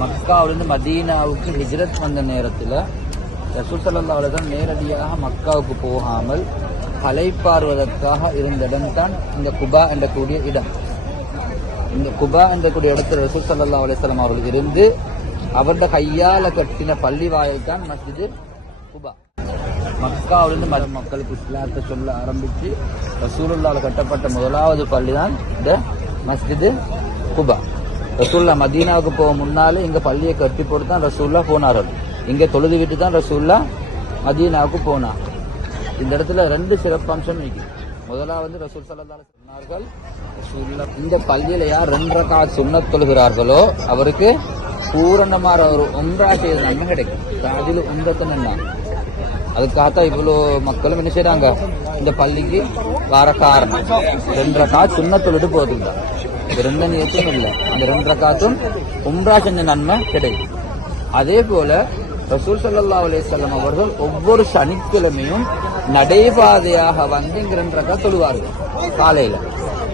மக்காவிலிருந்து மதீனாவுக்கு ஹிஜ்ரத் வந்த நேரத்தில் ரசூல் ஸல்லல்லாஹு அலைஹி வஸல்லம் நேரடியாக மக்காவுக்கு போகாமல் அலைப்பாறுவதற்காக இருந்த இடம் தான் இந்த குபா என்ற கூடிய இடம். இந்த குபா என்ற கூடிய இடத்தில் ரசூல் ஸல்லல்லாஹு அலைஹி வஸல்லம் அவர்கள் இருந்து அவருடைய கையால கட்டின பள்ளி வாயில் தான் மஸ்ஜிது குபா. மக்காவிலிருந்து மக்களுக்கு இஸ்லாத்தை சொல்ல ஆரம்பித்து ரசூலுல்லாஹ்வால் கட்டப்பட்ட முதலாவது பள்ளி தான் இந்த மஸ்ஜிது குபா. ரசூல்லா மதீனாவுக்கு போக முன்னாலே இங்க பள்ளியை கட்டி போட்டு தான் ரசூல்லா போனார்கள். இங்க தொழுது விட்டு தான் ரசூல்லா மதீனாவுக்கு போனார். இந்த இடத்துல ரெண்டு சிறப்பம்சம் இருக்கு. முதலாவது ரசூல் ஸல்லல்லாஹு அலைஹி வஸல்லம் சொன்னார்கள், ரசூல்லா இந்த பள்ளியில யார் 2 ரக்காத் சுன்னத் தொழுகிறார்களோ அவருக்கு பூரணமான ஒரு உம்ரா செய்த நன்மை கிடைக்கும். அதில் உம்ரத்துன்னு என்ன, அதுக்காகத்தான் இவ்வளோ மக்களும் என்ன செய்யறாங்க, இந்த பள்ளிக்கு வர காரணம் 2 ரக்காத் சுன்னத் தொழுது போதுங்க. இது 2 நியத்தும் இல்லை, அந்த 2 ரக்காத்தும் உம்ரா செஞ்ச நன்மை கிடைக்கும். அதே போல ரசூல் ஸல்லல்லாஹு அலைஹி வஸல்லம் அவர்கள் ஒவ்வொரு சனிக்கிழமையும் நடைபாதையாக வந்து இங்க 2 ரக்காத் தொழுவார்கள் காலையில.